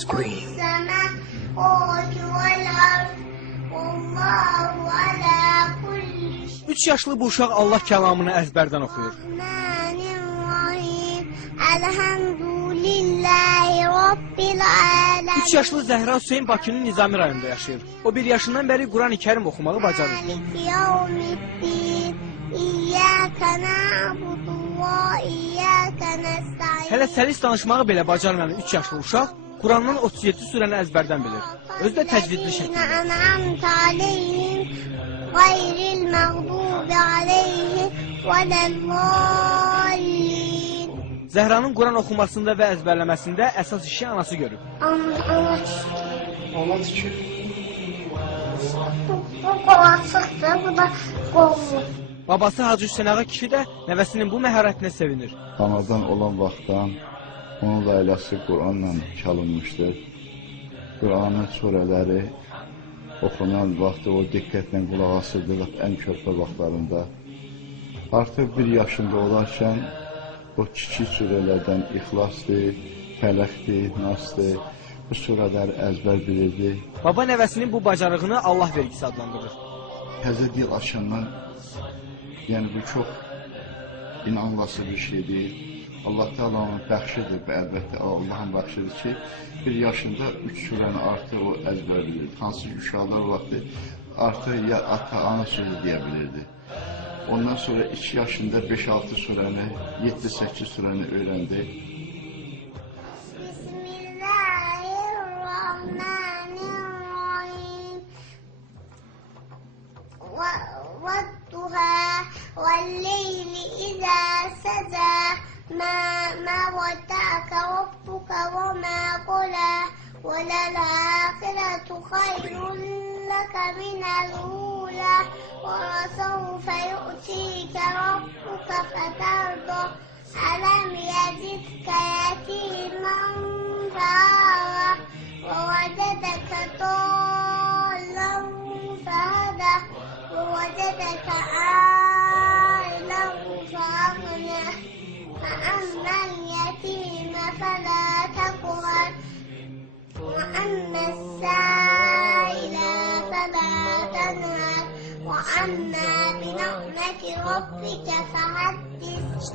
Scream. 3 yaşlı bu uşaq Allah kəlamını əzbərdən oxuyur. 3 yaşlı Zəhra Hüseyin Bakının Nizami rayonunda yaşayır. O 1 yaşından bəri Quran-ı Kərim oxumağı bacarır. Hələ səlis danışmağı belə bacarmayan 3 yaşlı uşaq Qurandan 37 surəni əzbərdən bilir. Özü də təcvidli şəkildə. Zəhranın Quran oxumasında və əzbərləməsində əsas işi anası görür. Allah şükür. Bu qolacaqdır, bu da qollu. Babası Hacı Hüseyin Ağa kişi də nəvəsinin bu məharətinə sevinir. Anadan olan vaxtdan onun ailəsi Quranla çalınmışdır. Quranın surələri oxunan vaxtı o diqqətlə qulaq asırdı ən körpə vaxtlarında. Artıq 1 yaşında olarkən o kiçik surələrdən İxlasdır, Fələqdir, Nasdır, bu surələri əzbər bilirdi. Baba nəvəsinin bu bacarığını Allah vergisi adlandırır. Təzə dil açandan, yəni bu çox inanılası bir şeydir. Allah Teala'nın bəxşidir və əlbəttə Allahın bəxşidir ki, 1 yaşında 3 surəni artıq o əzbər bilirdi. Hansı ki, uşaqlar vaxtı artıq ya ata-ana sözü deyə bilirdi. Ondan sonra 2 yaşında 5-6 surəni, 7-8 surəni öyrəndi. Bismillahirrahmanirrahim. وَالضُّحَى وَاللَّيْلِ إِذَا سَجَى مَا وَدَّعَكَ رَبُّكَ وَمَا قَلَى وَلَلْآخِرَةُ خَيْرٌ لَكَ مِنَ الْأُولَى وَلَسَوْفَ يُؤْتِيكَ رَبُّكَ فَتَرْضَىٰ أَلَمْ يَجِدْكَ يَتِيمًا فَآوَىٰ وَوَجَدَكَ ضَالًّا فَهَدَىٰ وَوَجَدَكَ عَائِلًا فَأَغْنَىٰ فَأَمَّا الْيَتِيمَ فَلَا تَقْهَرْ وَأَمَّا السَّائِلَ فَلَا تَنْهَرْ وَأَمَّا بِنِعْمَةِ رَبِّكَ فَحَدِّثْ